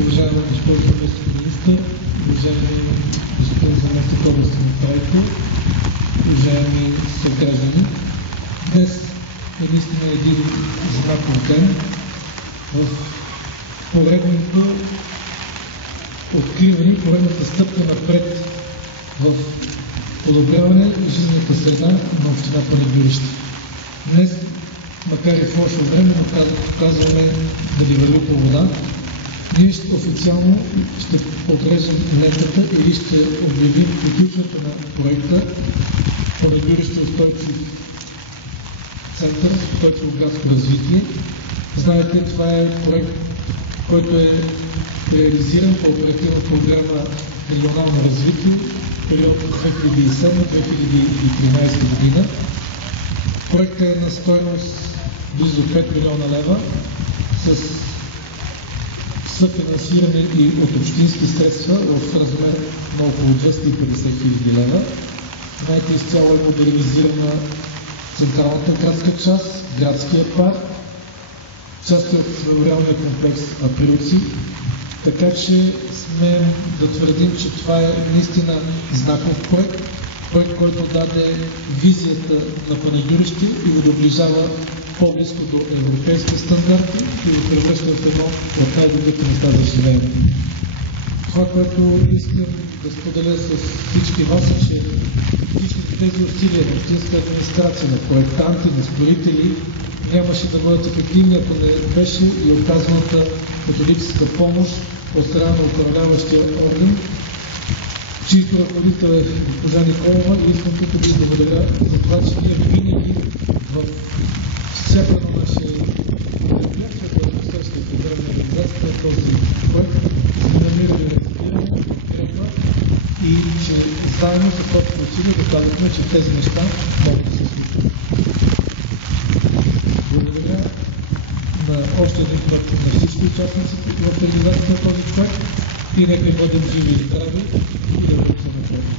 Уважаема госпожо заместник-министър, уважаеми господин заместник областен управител, уважаеми съграждани, днес е наистина един знаков ден в поредното откриване, поредната стъпка напред в подобряване на жизнената среда на община Панагюрище. Днес, макар и в лошо време, показваме да ни върви по вода. Ние официално ще отрежем лентата или ще обявим приключването на проекта Панагюрище устойчив център, устойчиво градско развитие. Знаете, това е проект, който е реализиран по оперативна програма Регионално развитие в период 2007-2013 година. Проектът е на стойност близо 5 милиона лева с съфинансиране и от общински средства в размер на около 250 хиляди лева. Знаете, изцяло е модернизирана централната градска част, градския парк, части от мемориалния комплекс Априлци, така че смеем да твърдим, че това е наистина знаков проект, който даде визията на Панагюрище и го доближава по-близко до европейски стандарти и го превръща в едно от най-добрите места за живеене. Това, което искам да споделя с всички вас е, че всички тези усилия на общинска администрация, на проектанти, на строители нямаше да бъдат ефективни, ако не беше и оказаната методическа помощ от страна на управляващия орган, чийто ръководител е госпожа Николова, и искам тук да ви благодаря за това, че ние винаги в всяка на нашия мероприятие, което среща по време на организацията на този проект, сме намирали рециклиране, подкрепа и че заедно с собствено усилие доказахме, че тези неща могат да се случат. Благодаря на още един път на всички участници в реализацията на този проект и нека бъдем живи и здрави и да бъдем